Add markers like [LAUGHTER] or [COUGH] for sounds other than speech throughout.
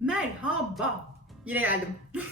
Merhaba. Yine geldim. [LAUGHS]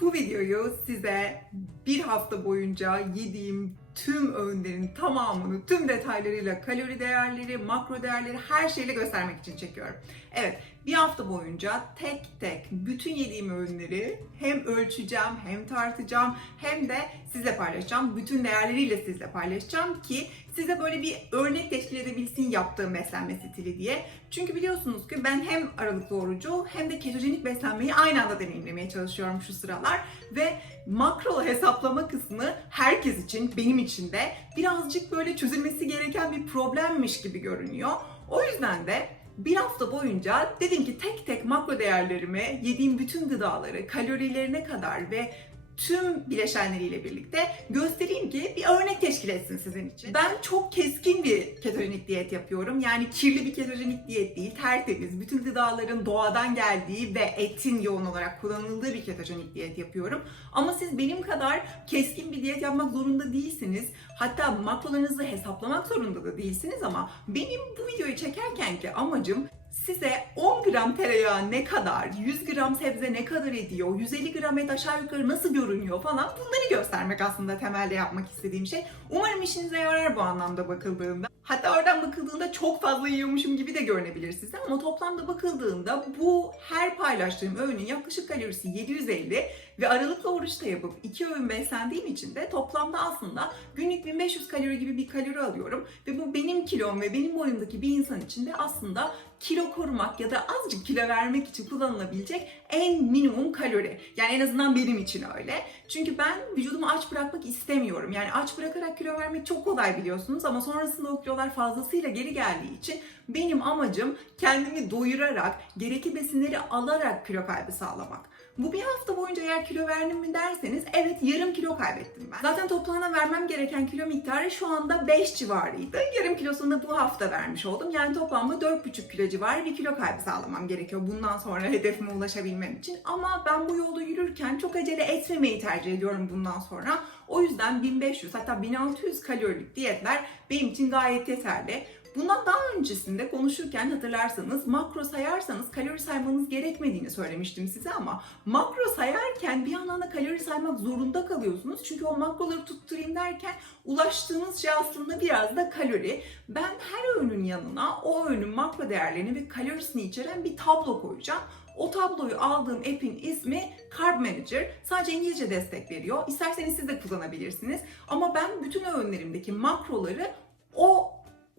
Bu videoyu size bir hafta boyunca yediğim tüm öğünlerin tamamını, tüm detaylarıyla, kalori değerleri, makro değerleri her şeyle göstermek için çekiyorum. Evet, bir hafta boyunca tek tek bütün yediğim öğünleri hem ölçeceğim, hem tartacağım, hem de sizle paylaşacağım. Bütün değerleriyle sizle paylaşacağım ki size böyle bir örnek teşkil edebilsin yaptığım beslenme stili diye. Çünkü biliyorsunuz ki ben hem aralıklı orucu hem de ketojenik beslenmeyi aynı anda deneyimlemeye çalışıyorum şu sıralar. Ve makro hesaplama kısmı herkes için, benim için de birazcık böyle çözülmesi gereken bir problemmiş gibi görünüyor. O yüzden de bir hafta boyunca dedim ki tek tek makro değerlerimi, yediğim bütün gıdaları, kalorilerine kadar ve tüm bileşenleriyle birlikte göstereyim ki bir örnek teşkil etsin sizin için. Ben çok keskin bir ketojenik diyet yapıyorum. Yani kirli bir ketojenik diyet değil, tertemiz, bütün gıdaların doğadan geldiği ve etin yoğun olarak kullanıldığı bir ketojenik diyet yapıyorum. Ama siz benim kadar keskin bir diyet yapmak zorunda değilsiniz. Hatta makrolarınızı hesaplamak zorunda da değilsiniz ama benim bu videoyu çekerken ki amacım size 10 gram tereyağı ne kadar, 100 gram sebze ne kadar ediyor, 150 gram et aşağı yukarı nasıl görünüyor falan bunları göstermek aslında temelde yapmak istediğim şey. Umarım işinize yarar bu anlamda bakıldığında. Hatta oradan bakıldığında çok fazla yiyormuşum gibi de görünebilir size ama toplamda bakıldığında bu her paylaştığım öğünün yaklaşık kalorisi 750 ve aralıklı oruçta yapıp iki öğün beslendiğim için de toplamda aslında günlük 1500 kalori gibi bir kalori alıyorum ve bu benim kilom ve benim boyumdaki bir insan için de aslında kilo korumak ya da azıcık kilo vermek için kullanılabilecek en minimum kalori. Yani en azından benim için öyle. Çünkü ben vücudumu aç bırakmak istemiyorum. Yani aç bırakarak kilo vermek çok kolay biliyorsunuz ama sonrasında o kilolar fazlasıyla geri geldiği için benim amacım kendimi doyurarak, gerekli besinleri alarak kilo kaybı sağlamak. Bu bir hafta boyunca eğer kilo verdim mi derseniz evet yarım kilo kaybettim ben. Zaten toplamda vermem gereken kilo miktarı şu anda 5 civarıydı. Yarım kilosunu da bu hafta vermiş oldum. Yani toplamda 4,5 kilo civarı bir kilo kaybı sağlamam gerekiyor bundan sonra hedefime ulaşabilmem için. Ama ben bu yolda yürürken çok acele etmemeyi tercih ediyorum bundan sonra. O yüzden 1500 hatta 1600 kalorilik diyetler benim için gayet yeterli. Bundan daha öncesinde konuşurken hatırlarsanız makro sayarsanız kalori saymanız gerekmediğini söylemiştim size ama makro sayarken bir yandan da kalori saymak zorunda kalıyorsunuz. Çünkü o makroları tutturayım derken ulaştığınız şey aslında biraz da kalori. Ben her öğünün yanına o öğünün makro değerlerini ve kalorisini içeren bir tablo koyacağım. O tabloyu aldığım app'in ismi Carb Manager. Sadece İngilizce destek veriyor. İsterseniz siz de kullanabilirsiniz. Ama ben bütün öğünlerimdeki makroları o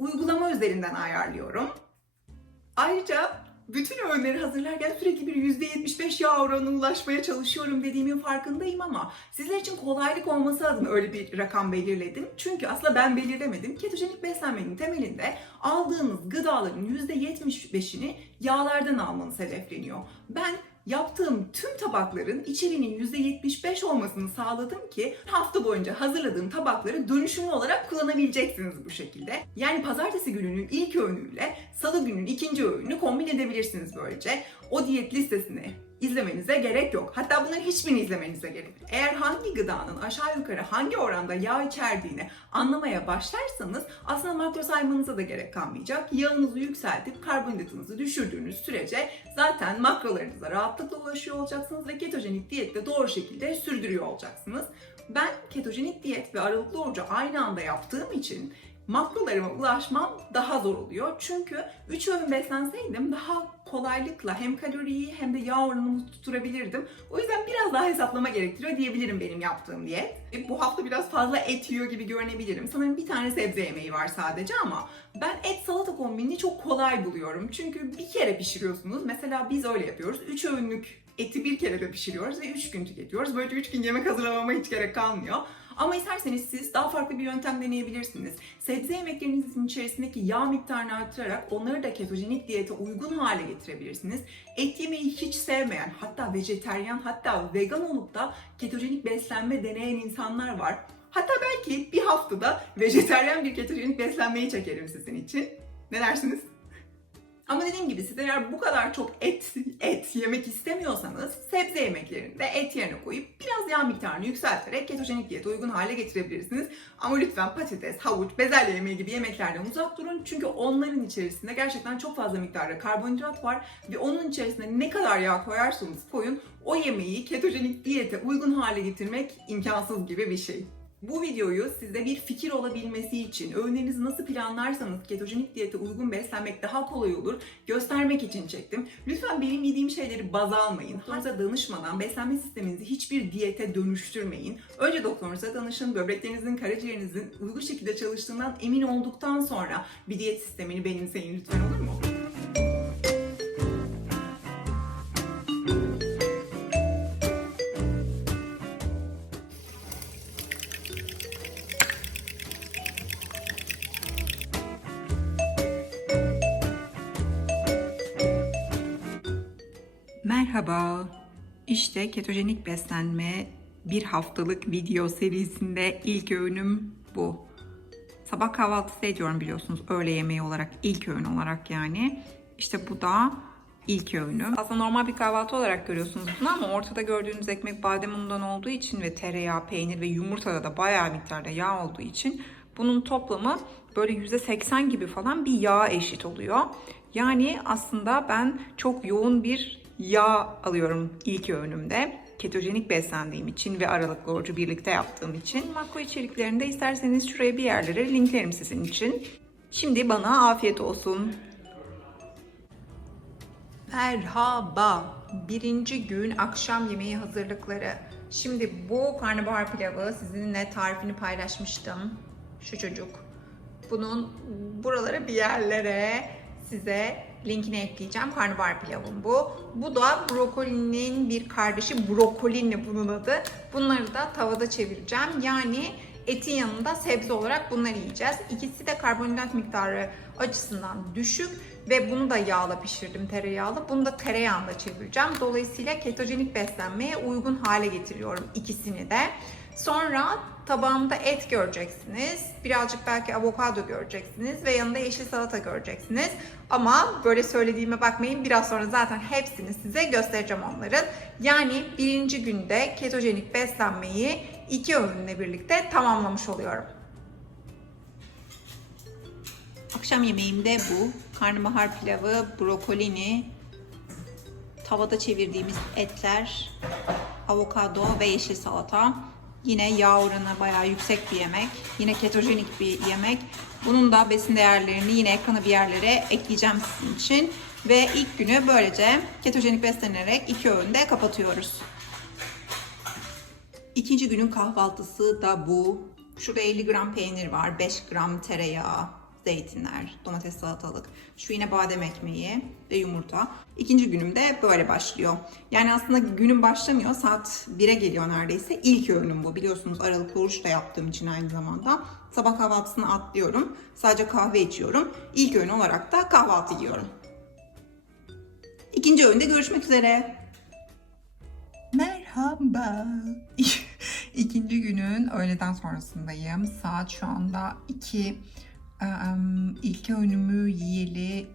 uygulama üzerinden ayarlıyorum. Ayrıca bütün öğünleri hazırlarken sürekli bir %75 yağ oranına ulaşmaya çalışıyorum dediğimin farkındayım ama sizler için kolaylık olması adına öyle bir rakam belirledim. Çünkü aslında ben belirlemedim. Ketojenik beslenmenin temelinde aldığınız gıdaların %75'ini yağlardan almanız hedefleniyor. Ben yaptığım tüm tabakların içeriğinin %75 olmasını sağladım ki hafta boyunca hazırladığım tabakları dönüşümlü olarak kullanabileceksiniz bu şekilde. Yani pazartesi gününün ilk öğünüyle salı günün ikinci öğününü kombin edebilirsiniz böylece. O diyet listesini izlemenize gerek yok. Hatta bunların hiçbirini izlemenize gerek yok. Eğer hangi gıdanın aşağı yukarı hangi oranda yağ içerdiğini anlamaya başlarsanız aslında makro saymanıza da gerek kalmayacak. Yağınızı yükseltip karbonhidratınızı düşürdüğünüz sürece zaten makrolarınıza rahatlıkla ulaşıyor olacaksınız ve ketojenik diyette doğru şekilde sürdürüyor olacaksınız. Ben ketojenik diyet ve aralıklı orucu aynı anda yaptığım için makrolarıma ulaşmam daha zor oluyor. Çünkü 3 öğün beslenseydim daha kolaylıkla hem kaloriyi hem de yağ oranımı tutturabilirdim. O yüzden biraz daha hesaplama gerektiriyor diyebilirim benim yaptığım diyet. E, bu hafta biraz fazla et yiyor gibi görünebilirim. Sanırım bir tane sebze yemeği var sadece ama ben et salata kombinini çok kolay buluyorum. Çünkü bir kere pişiriyorsunuz. Mesela biz öyle yapıyoruz. 3 öğünlük eti bir kere de pişiriyoruz ve 3 gün tüketiyoruz. Böylece 3 gün yemek hazırlamama hiç gerek kalmıyor. Ama isterseniz siz daha farklı bir yöntem deneyebilirsiniz. Sebze yemeklerinizin içerisindeki yağ miktarını artırarak onları da ketojenik diyete uygun hale getirebilirsiniz. Et yemeyi hiç sevmeyen, hatta vejeteryan, hatta vegan olup da ketojenik beslenme deneyen insanlar var. Hatta belki bir haftada vejeteryan bir ketojenik beslenmeyi çekerim sizin için. Ne dersiniz? Ama dediğim gibi siz eğer bu kadar çok et, et yemek istemiyorsanız sebze yemeklerinde et yerine koyup biraz yağ miktarını yükselterek ketojenik diyete uygun hale getirebilirsiniz. Ama lütfen patates, havuç, bezelye yemeği gibi yemeklerden uzak durun. Çünkü onların içerisinde gerçekten çok fazla miktarda karbonhidrat var ve onun içerisine ne kadar yağ koyarsanız koyun o yemeği ketojenik diyete uygun hale getirmek imkansız gibi bir şey. Bu videoyu size bir fikir olabilmesi için, öğünlerinizi nasıl planlarsanız ketojenik diyete uygun beslenmek daha kolay olur, göstermek için çektim. Lütfen benim yediğim şeyleri baz almayın. Doktorunuza danışmadan beslenme sisteminizi hiçbir diyete dönüştürmeyin. Önce doktorunuza danışın, böbreklerinizin, karaciğerinizin uygun şekilde çalıştığından emin olduktan sonra bir diyet sistemini benimseyin lütfen olur mu? İşte ketojenik beslenme bir haftalık video serisinde ilk öğünüm bu. Sabah kahvaltısı ediyorum biliyorsunuz öğle yemeği olarak ilk öğün olarak yani. İşte bu da ilk öğünüm. Aslında normal bir kahvaltı olarak görüyorsunuz bunu ama ortada gördüğünüz ekmek badem unundan olduğu için ve tereyağı, peynir ve yumurtada da bayağı miktarda yağ olduğu için bunun toplamı böyle %80 gibi falan bir yağ eşit oluyor. Yani aslında ben çok yoğun bir yağ alıyorum ilk öğünümde. Ketojenik beslendiğim için ve aralıklı orucu birlikte yaptığım için. Makro içeriklerinde isterseniz şuraya bir yerlere linklerim sizin için. Şimdi bana afiyet olsun. Merhaba. Birinci gün akşam yemeği hazırlıkları. Şimdi bu karnabahar pilavı sizinle tarifini paylaşmıştım. Şu çocuk. Bunun buralara bir yerlere size linkini ekleyeceğim. Karnabahar pilavım bu. Bu da brokolinin bir kardeşi. Brokolini bunun adı. Bunları da tavada çevireceğim. Yani etin yanında sebze olarak bunları yiyeceğiz. İkisi de karbonhidrat miktarı açısından düşük ve bunu da yağla pişirdim tereyağlı. Bunu da tereyağında çevireceğim. Dolayısıyla ketojenik beslenmeye uygun hale getiriyorum ikisini de. Sonra tabağımda et göreceksiniz. Birazcık belki avokado göreceksiniz ve yanında yeşil salata göreceksiniz. Ama böyle söylediğime bakmayın. Biraz sonra zaten hepsini size göstereceğim onların. Yani birinci günde ketojenik beslenmeyi iki öğünle birlikte tamamlamış oluyorum. Akşam yemeğimde bu. Karnabahar pilavı, brokolini, tavada çevirdiğimiz etler, avokado ve yeşil salata. Yine yağ oranı bayağı yüksek bir yemek. Yine ketojenik bir yemek. Bunun da besin değerlerini yine ekrana bir yerlere ekleyeceğim sizin için. Ve ilk günü böylece ketojenik beslenerek iki öğünde kapatıyoruz. İkinci günün kahvaltısı da bu. Şurada 50 gram peynir var, 5 gram tereyağı, zeytinler, domates salatalık. Şu yine badem ekmeği ve yumurta. İkinci günüm de böyle başlıyor. Yani aslında günüm başlamıyor. Saat 1'e geliyor neredeyse. İlk öğünüm bu. Biliyorsunuz aralıklı oruç da yaptığım için aynı zamanda. Sabah kahvaltısını atlıyorum. Sadece kahve içiyorum. İlk öğün olarak da kahvaltı yiyorum. İkinci öğünde görüşmek üzere. Merhaba. [LAUGHS] İkinci günün öğleden sonrasındayım. Saat şu anda 2. İlk öğünümü yiyeli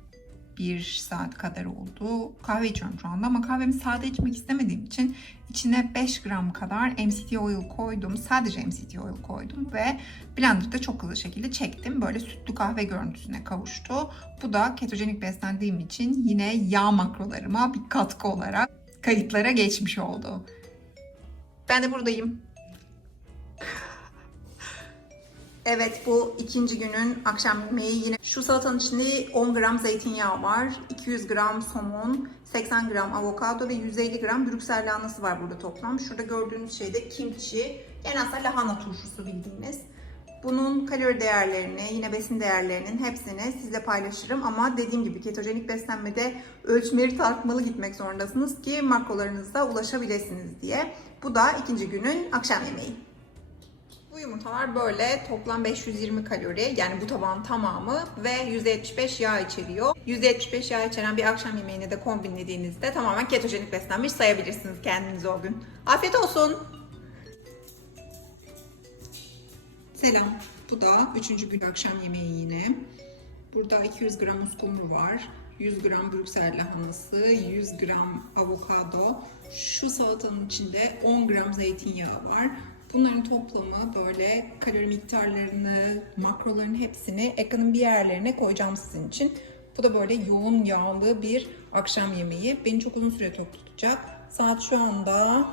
bir saat kadar oldu. Kahve içiyorum şu anda ama kahvemi sade içmek istemediğim için içine 5 gram kadar MCT oil koydum. Sadece MCT oil koydum ve blenderda çok hızlı şekilde çektim. Böyle sütlü kahve görüntüsüne kavuştu. Bu da ketojenik beslendiğim için yine yağ makrolarıma bir katkı olarak kayıtlara geçmiş oldu. Ben de buradayım. Evet bu ikinci günün akşam yemeği yine şu salatanın içinde 10 gram zeytinyağı var, 200 gram somon, 80 gram avokado ve 150 gram Brüksel lahanası var burada toplam. Şurada gördüğünüz şey de kimchi, yani aslında lahana turşusu bildiğiniz. Bunun kalori değerlerini, yine besin değerlerinin hepsini sizle paylaşırım. Ama dediğim gibi ketojenik beslenmede ölçmeli tartmalı gitmek zorundasınız ki makrolarınıza ulaşabilirsiniz diye. Bu da ikinci günün akşam yemeği. Bu yumurtalar böyle toplam 520 kalori yani bu tabağın tamamı ve %75 yağ içeriyor. %75 yağ içeren bir akşam yemeğini de kombinlediğinizde tamamen ketojenik beslenmiş sayabilirsiniz kendinizi o gün. Afiyet olsun. Selam. Bu da üçüncü gün akşam yemeği yine. Burada 200 gram uskumru var. 100 gram Brüksel lahanası, 100 gram avokado, şu salatanın içinde 10 gram zeytinyağı var. Bunların toplamı böyle kalori miktarlarını, makroların hepsini ekranın bir yerlerine koyacağım sizin için. Bu da böyle yoğun yağlı bir akşam yemeği. Beni çok uzun süre tok tutacak. Saat şu anda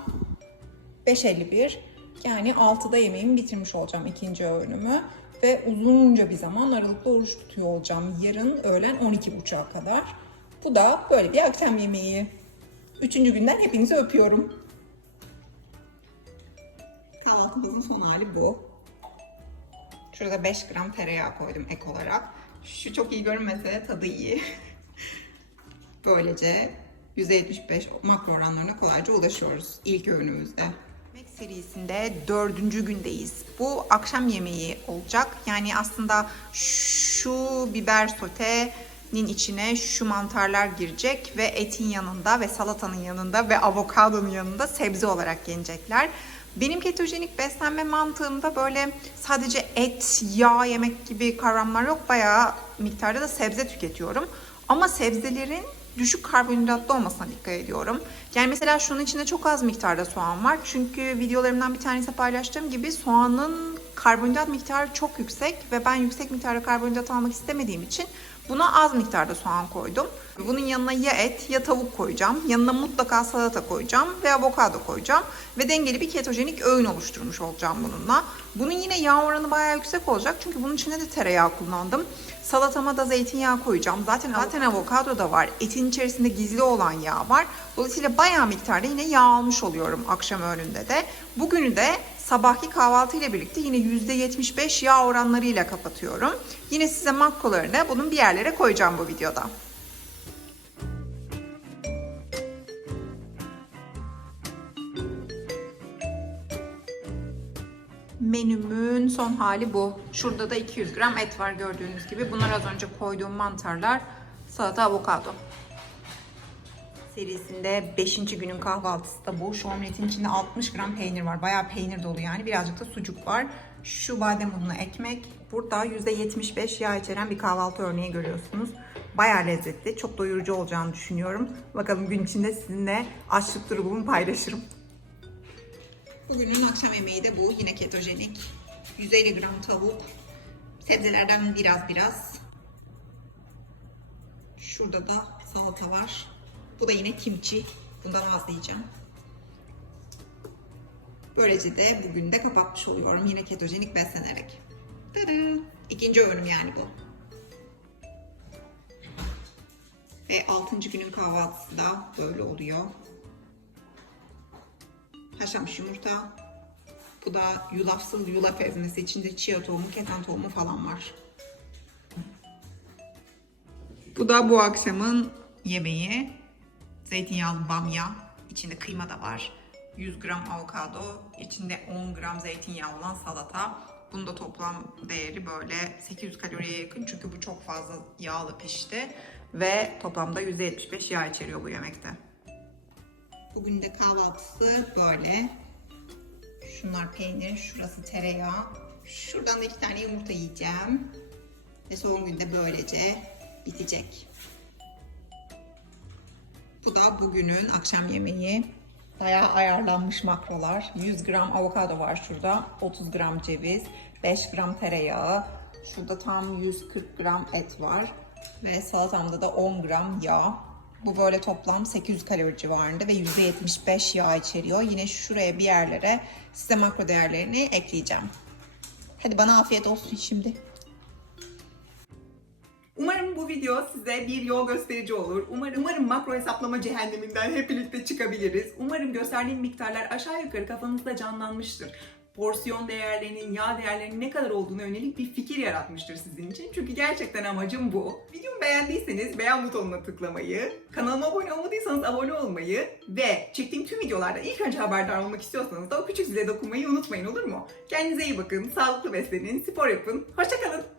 5.51. Yani 6'da yemeğimi bitirmiş olacağım ikinci öğünümü. Ve uzunca bir zaman aralıklı oruç tutuyor olacağım. Yarın öğlen 12.30'a kadar. Bu da böyle bir akşam yemeği. Üçüncü günden hepinizi öpüyorum. Kahvaltımızın son hali bu. Şurada 5 gram tereyağı koydum ek olarak. Şu çok iyi görünmese tadı iyi. [LAUGHS] Böylece %75 makro oranlarına kolayca ulaşıyoruz ilk öğünümüzde. Yemek serisinde dördüncü gündeyiz. Bu akşam yemeği olacak. Yani aslında şu biber sotenin içine şu mantarlar girecek ve etin yanında ve salatanın yanında ve avokadonun yanında sebze olarak yenecekler. Benim ketojenik beslenme mantığımda böyle sadece et, yağ yemek gibi kavramlar yok. Bayağı miktarda da sebze tüketiyorum. Ama sebzelerin düşük karbonhidratlı olmasına dikkat ediyorum. Yani mesela şunun içinde çok az miktarda soğan var. Çünkü videolarımdan bir tanesi paylaştığım gibi soğanın karbonhidrat miktarı çok yüksek ve ben yüksek miktarda karbonhidrat almak istemediğim için buna az miktarda soğan koydum. Bunun yanına ya et ya tavuk koyacağım. Yanına mutlaka salata koyacağım ve avokado koyacağım. Ve dengeli bir ketojenik öğün oluşturmuş olacağım bununla. Bunun yine yağ oranı bayağı yüksek olacak. Çünkü bunun içine de tereyağı kullandım. Salatama da zeytinyağı koyacağım. Zaten zaten avokado da var. Etin içerisinde gizli olan yağ var. Dolayısıyla bayağı miktarda yine yağ almış oluyorum akşam öğününde de. Bugünü de sabahki kahvaltı ile birlikte yine %75 yağ oranlarıyla kapatıyorum. Yine size makrolarını bunun bir yerlere koyacağım bu videoda. Menümün son hali bu. Şurada da 200 gram et var gördüğünüz gibi. Bunlar az önce koyduğum mantarlar, salata, avokado. Serisinde 5. günün kahvaltısı da bu. Şu omletin içinde 60 gram peynir var. Bayağı peynir dolu yani. Birazcık da sucuk var. Şu badem unlu ekmek. Burada %75 yağ içeren bir kahvaltı örneği görüyorsunuz. Bayağı lezzetli. Çok doyurucu olacağını düşünüyorum. Bakalım gün içinde sizinle açlık durumumu paylaşırım. Bugünün akşam yemeği de bu. Yine ketojenik. 150 gram tavuk. Sebzelerden biraz biraz. Şurada da salata var. Bu da yine kimchi. Bundan az diyeceğim. Böylece de bugün de kapatmış oluyorum. Yine ketojenik beslenerek. Tada! İkinci öğünüm yani bu. Ve altıncı günün kahvaltısı da böyle oluyor haşlanmış yumurta. Bu da yulafsız yulaf ezmesi. içinde chia tohumu, keten tohumu falan var. Bu da bu akşamın yemeği. Zeytinyağlı bamya. İçinde kıyma da var. 100 gram avokado, içinde 10 gram zeytinyağı olan salata. Bunun da toplam değeri böyle 800 kaloriye yakın çünkü bu çok fazla yağlı pişti ve toplamda %75 yağ içeriyor bu yemekte. Bugün de kahvaltısı böyle. Şunlar peynir, şurası tereyağı. Şuradan da iki tane yumurta yiyeceğim. Ve son günde böylece bitecek. Bu da bugünün akşam yemeği. Bayağı ayarlanmış makrolar. 100 gram avokado var şurada. 30 gram ceviz, 5 gram tereyağı. Şurada tam 140 gram et var. Ve salatamda da 10 gram yağ. Bu böyle toplam 800 kalori civarında ve %75 yağ içeriyor. Yine şuraya bir yerlere size makro değerlerini ekleyeceğim. Hadi bana afiyet olsun şimdi. Umarım bu video size bir yol gösterici olur. Umarım, umarım makro hesaplama cehenneminden hep birlikte çıkabiliriz. Umarım gösterdiğim miktarlar aşağı yukarı kafanızda canlanmıştır. Porsiyon değerlerinin, yağ değerlerinin ne kadar olduğuna yönelik bir fikir yaratmıştır sizin için. Çünkü gerçekten amacım bu. Videomu beğendiyseniz beğen butonuna tıklamayı, kanalıma abone olmadıysanız abone olmayı ve çektiğim tüm videolardan ilk önce haberdar olmak istiyorsanız da o küçük zile dokunmayı unutmayın olur mu? Kendinize iyi bakın, sağlıklı beslenin, spor yapın. Hoşçakalın.